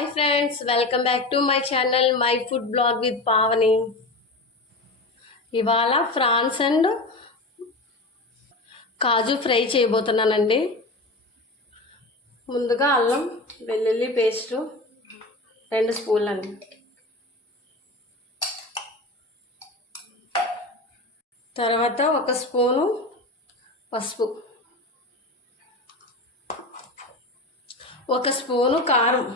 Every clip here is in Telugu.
Hi friends, welcome back to my channel my food blog with Pavani. ఇవాళ ఫ్రాన్స్ అండ్ కాజు ఫ్రై చేయబోతున్నానండి. ముందుగా అల్లం వెల్లుల్లి పేస్టు 2 స్పూన్లు అండి. తర్వాత 1 స్పూను పసుపు, 1 స్పూను కారం,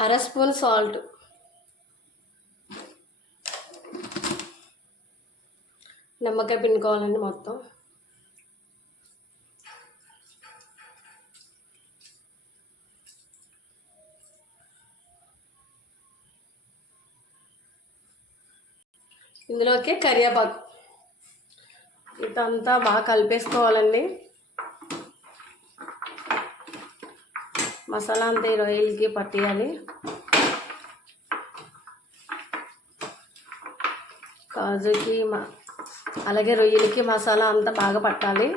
1/2 స్పూన్ సాల్ట్, నిమ్మకాయ పిండుకోవాలండి మొత్తం. ఇందులోకి కరివేపాకు, ఇదంతా బాగా కలిపేసుకోవాలండి. మసాలా అంతా ఈ రొయ్యలకి పట్టియాలి. కాజుకి అలాగే రొయ్యలకి మసాలా అంతా బాగా పట్టాలి.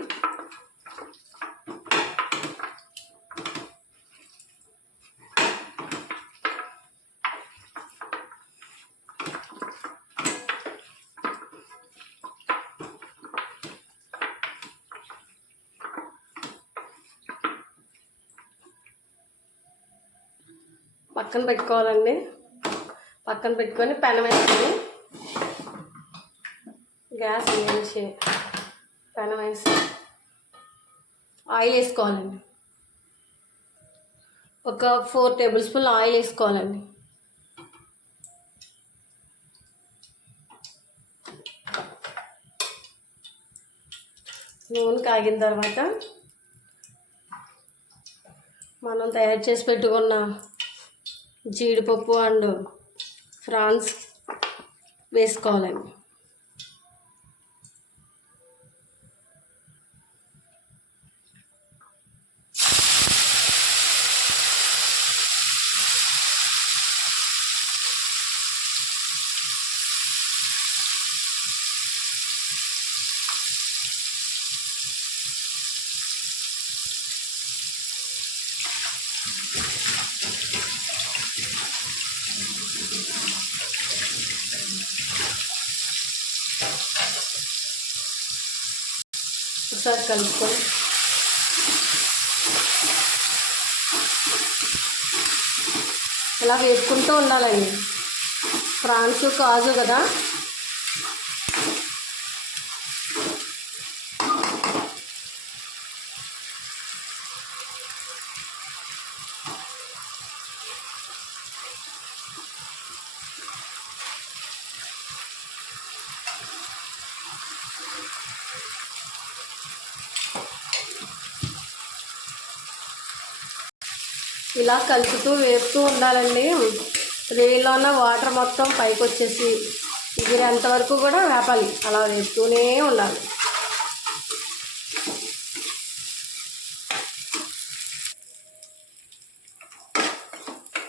పక్కన పెట్టుకోవాలండి. పక్కన పెట్టుకొని పెనం వేసుకొని గ్యాస్ వేసి పెనం వేసి ఆయిల్ వేసుకోవాలండి. ఒక 4 టేబుల్ స్పూన్లు ఆయిల్ వేసుకోవాలండి. నూనె కాగిన తర్వాత మనం తయారు చేసి పెట్టుకున్న జీడిపప్పు అండ్ ఫ్రాన్స్ వేసుకోవాలండి. ఒకసారి కలుపుకొని ఇలా వేసుకుంటూ ఉండాలండి. ఫ్రాన్స్ కాజు కదా, ఇలా కలుపుతూ వేపుతూ ఉండాలండి. రేలో ఉన్న వాటర్ మొత్తం పైకి వచ్చేసి ఎగిరేంతవరకు కూడా వేపాలి. అలా వేపుతూనే ఉండాలి.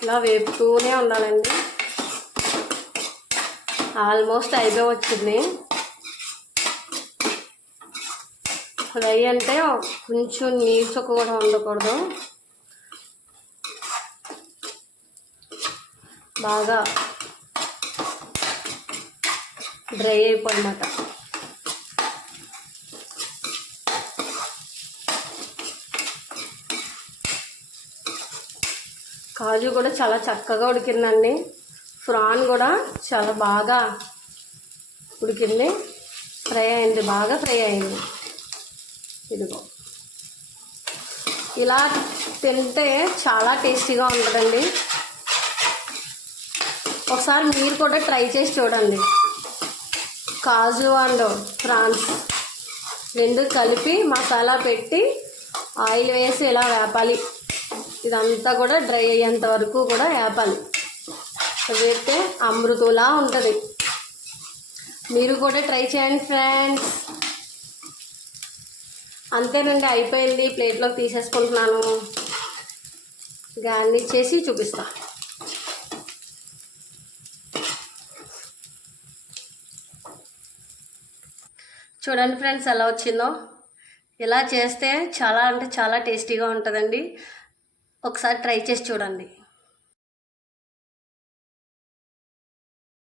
ఇలా వేపుతూనే ఉండాలండి. ఆల్మోస్ట్ అయిపోయి వచ్చింది. ఫ్రై అంటే కొంచెం నీరు చుక్క కూడా ఉండకూడదు, బాగా డ్రై అయిపోయినమాట. కాజు కూడా చాలా చక్కగా ఉడికిందండి. ఫ్రాన్ కూడా చాలా బాగా ఉడికింది, ఫ్రై అయింది, బాగా ఫ్రై అయింది. ఇదిగో ఇలా తింటే చాలా టేస్టీగా ఉంటుందండి. ఒకసారి మీరు కూడా ట్రై చేసి చూడండి. కాజు అండ్ ఫ్రాన్స్ 2 కలిపి మసాలా పెట్టి ఆయిల్ వేసి ఇలా వేపాలి. ఇదంతా కూడా డ్రై అయ్యేంత వరకు కూడా వేపాలి. వేస్తే అమృతంలా ఉంటుంది. మీరు కూడా ట్రై చేయండి ఫ్రెండ్స్. అంతేనండి, అయిపోయింది. ప్లేట్లోకి తీసేసుకుంటున్నాను. గార్నిష్ చేసి చూపిస్తా. చూడండి ఫ్రెండ్స్ ఎలా వచ్చిందో. ఇలా చేస్తే చాలా అంటే చాలా టేస్టీగా ఉంటుందండి. ఒకసారి ట్రై చేసి చూడండి.